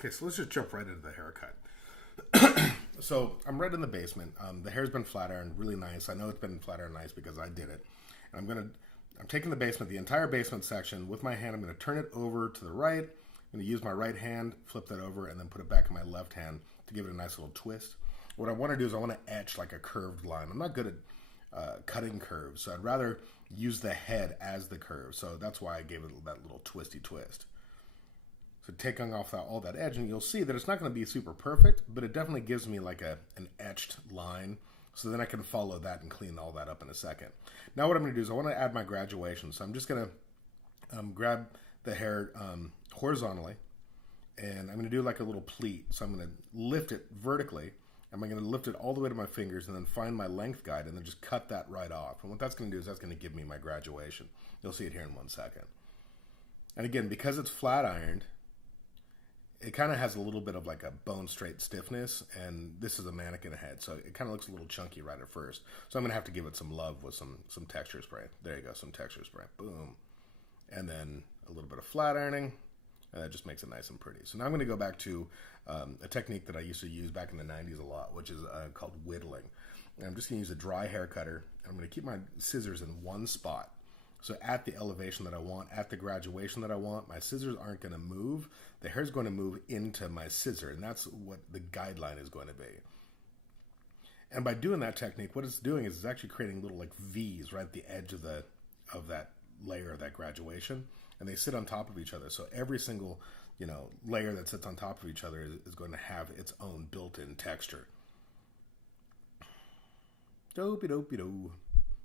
Okay, so let's just jump right into the haircut. So I'm right in the basement. The hair's been flat ironed, really nice. I know it's been flat ironed nice because I did it. And I'm taking the basement, the entire basement section with my hand. I'm gonna turn it over to the right. I'm gonna use my right hand, flip that over, and then put it back in my left hand to give it a nice little twist. What I want to do is I want to etch like a curved line. I'm not good at cutting curves, so I'd rather use the head as the curve. So that's why I gave it that little twisty twist. So taking off all that edge, and you'll see that it's not going to be super perfect, but it definitely gives me like an etched line. So then I can follow that and clean all that up in a second. Now what I'm going to do is I want to add my graduation. So I'm just going to grab the hair horizontally, and I'm going to do like a little pleat. So I'm going to lift it vertically. I'm going to lift it all the way to my fingers and then find my length guide and then just cut that right off. And what that's going to do is that's going to give me my graduation. You'll see it here in 1 second. And again, because it's flat ironed, it kind of has a little bit of like a bone straight stiffness, and this is a mannequin head, so it kind of looks a little chunky right at first. So I'm going to have to give it some love with some texture spray. There you go, some texture spray. Boom. And then a little bit of flat ironing, and that just makes it nice and pretty. So now I'm going to go back to a technique that I used to use back in the 90s a lot, which is called whittling. And I'm just going to use a dry hair cutter, and I'm going to keep my scissors in one spot. So at the elevation that I want, at the graduation that I want, my scissors aren't going to move. The hair's going to move into my scissor, and that's what the guideline is going to be. And by doing that technique, what it's doing is it's actually creating little like V's right at the edge of that layer of that graduation, and they sit on top of each other. So every single layer that sits on top of each other is going to have its own built-in texture. Dopey-dopey-do.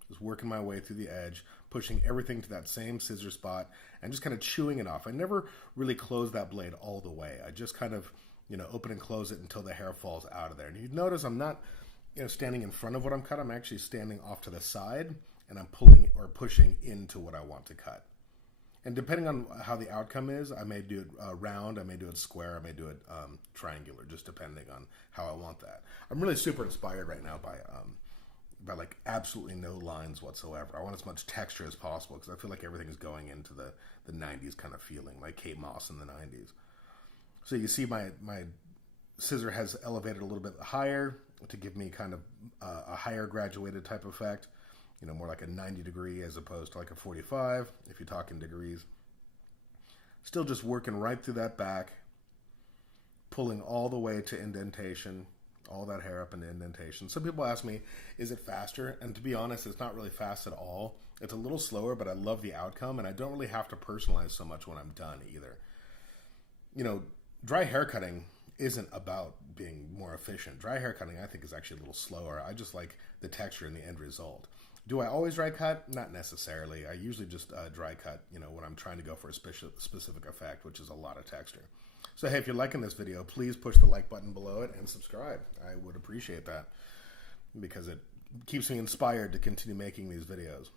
Just working my way through the edge, pushing everything to that same scissor spot, and just kind of chewing it off. I never really close that blade all the way. I just kind of, open and close it until the hair falls out of there. And you'd notice I'm not, standing in front of what I'm cutting. I'm actually standing off to the side, and I'm pulling or pushing into what I want to cut. And depending on how the outcome is, I may do it round, I may do it square, I may do it triangular, just depending on how I want that. I'm really super inspired right now by like absolutely no lines whatsoever. I want as much texture as possible because I feel like everything is going into the 90s kind of feeling, like Kate Moss in the 90s. So you see my scissor has elevated a little bit higher to give me kind of a higher graduated type effect, more like a 90 degree as opposed to like a 45 if you talk in degrees. Still just working right through that back, pulling all the way to indentation, all that hair up into indentation. Some people ask me, is it faster? And to be honest, it's not really fast at all. It's a little slower, but I love the outcome, and I don't really have to personalize so much when I'm done either. Dry hair cutting isn't about being more efficient. Dry hair cutting, I think, is actually a little slower. I just like the texture and the end result. Do I always dry cut? Not necessarily. I usually just dry cut, when I'm trying to go for a specific effect, which is a lot of texture. So hey, if you're liking this video, please push the like button below it and subscribe. I would appreciate that because it keeps me inspired to continue making these videos.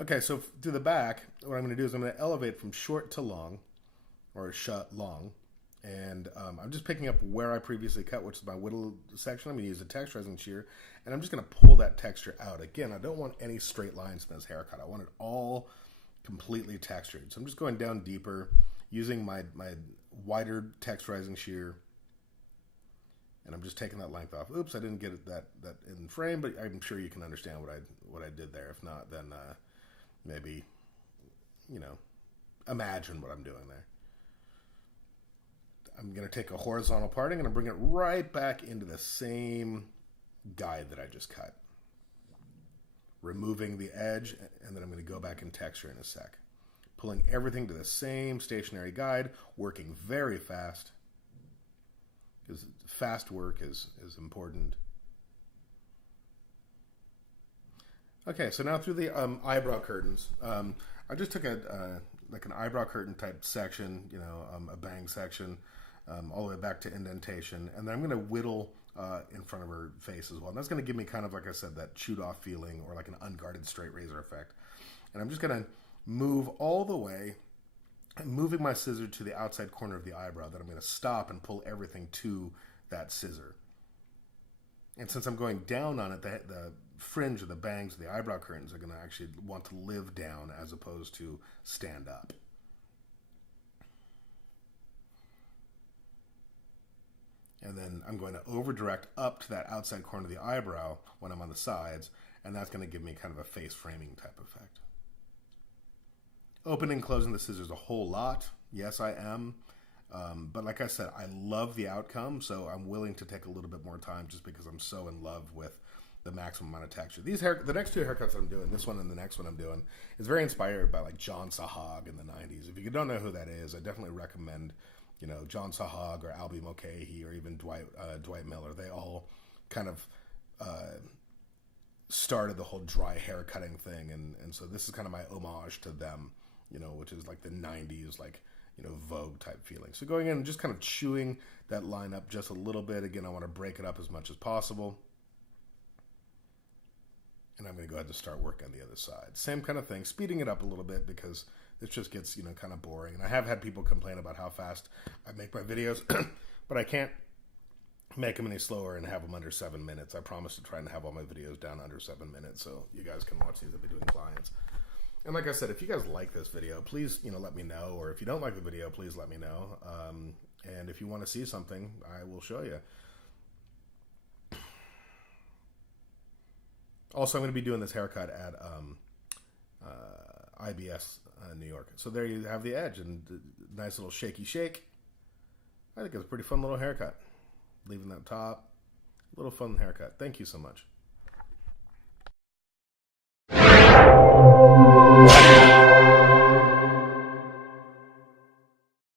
Okay, so through the back, what I'm going to do is I'm going to elevate from short to long, or long, and I'm just picking up where I previously cut, which is my whittle section. I'm going to use a texturizing shear, and I'm just going to pull that texture out. Again, I don't want any straight lines in this haircut. I want it all completely textured. So I'm just going down deeper, using my wider texturizing shear, and I'm just taking that length off. Oops, I didn't get that in frame, but I'm sure you can understand what I did there. If not, then maybe imagine what I'm doing there. I'm going to take a horizontal parting and I'm bring it right back into the same guide that I just cut, removing the edge, and then I'm going to go back and texture in a sec. Pulling everything to the same stationary guide, working very fast, because fast work is important. Okay, so now through the eyebrow curtains, I just took like an eyebrow curtain type section, a bang section, all the way back to indentation, and then I'm going to whittle in front of her face as well. And that's going to give me kind of, like I said, that chewed off feeling or like an unguarded straight razor effect. And I'm just going to move all the way, moving my scissor to the outside corner of the eyebrow. Then I'm going to stop and pull everything to that scissor. And since I'm going down on it, the fringe of the bangs of the eyebrow curtains are going to actually want to live down as opposed to stand up. And then I'm going to over direct up to that outside corner of the eyebrow when I'm on the sides, and that's going to give me kind of a face framing type effect. Opening and closing the scissors a whole lot. Yes, I am. But like I said, I love the outcome, so I'm willing to take a little bit more time just because I'm so in love with the maximum amount of texture. The next two haircuts I'm doing, this one and the next one I'm doing, is very inspired by like John Sahag in the 90s. If you don't know who that is, I definitely recommend, you know, John Sahag or Albie Mulcahy or even Dwight Miller. They all kind of started the whole dry hair cutting thing, and so this is kind of my homage to them, you know, which is like the 90s, like, you know, Vogue type feeling. So going in and just kind of chewing that line up just a little bit. Again, I want to break it up as much as possible. And I'm going to go ahead and start working on the other side. Same kind of thing, speeding it up a little bit because this just gets, you know, kind of boring. And I have had people complain about how fast I make my videos, but I can't make them any slower and have them under 7 minutes. I promise to try and have all my videos down under 7 minutes so you guys can watch these. I'll be doing clients. And like I said, if you guys like this video, please, you know, let me know. Or if you don't like the video, please let me know. And if you want to see something, I will show you. Also, I'm going to be doing this haircut at IBS New York. So there you have the edge and nice little shaky shake. I think it's a pretty fun little haircut. Leaving that top, little fun haircut. Thank you so much.